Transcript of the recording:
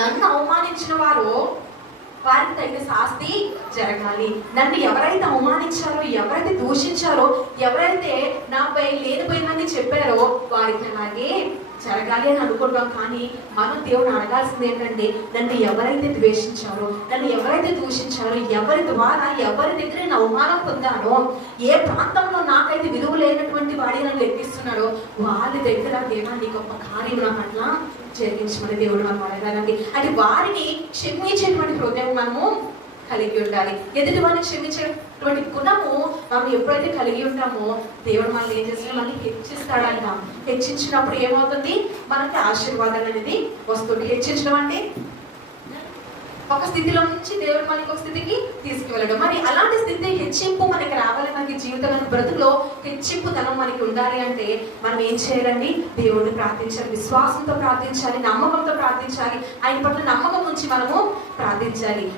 నన్ను అవమానించిన వారికి తగిన శాస్తి జరగాలి. నన్ను ఎవరైతే అవమానించారో, ఎవరైతే దూషించారో, ఎవరైతే నాపై లేనిపోయిందని చెప్పారో వారికి అలాగే జరగాలి అని అనుకుంటాం. కానీ మనం దేవుడు అడగాల్సింది ఏంటంటే, నన్ను ఎవరైతే ద్వేషించారో, నన్ను ఎవరైతే దూషించారో, ఎవరి ద్వారా ఎవరి దగ్గర నేను అవమానం పొందానో, ఏ ప్రాంతంలో నాకైతే విలువ లేనటువంటి వాడి నన్ను లెక్కిస్తున్నాడో వాళ్ళ దగ్గర దేవా నీ గొప్ప కార్యం నా పట్ల జరిగించమని దేవుడు మనం అడగాలండి. అంటే వారిని క్షమించేటువంటి హృదయం మనము కలిగి ఉండాలి. ఎదుటి వారిని క్షమించేటువంటి గుణము మనం ఎప్పుడైతే కలిగి ఉంటామో దేవుడు మనల్ని ఏం చేస్తే మనల్ని హెచ్చిస్తాడంట. హెచ్చించినప్పుడు ఏమవుతుంది? మనకి ఆశీర్వాదం అనేది వస్తుంది. హెచ్చించడం అంటే ఒక స్థితిలో నుంచి దేవుడు మనకి ఒక స్థితికి తీసుకువెళ్ళడం. మరి అలాంటి స్థితి హెచ్చింపు మనకి రావాలి. మనకి జీవితంలో బ్రతుకులో హెచ్చింపుతనం మనకి ఉండాలి అంటే మనం ఏం చేయాలండి? దేవుడిని ప్రార్థించాలి, విశ్వాసంతో ప్రార్థించాలి, నమ్మకంతో ప్రార్థించాలి, ఆయన పట్ల నమ్మకం నుంచి మనము ప్రార్థించాలి.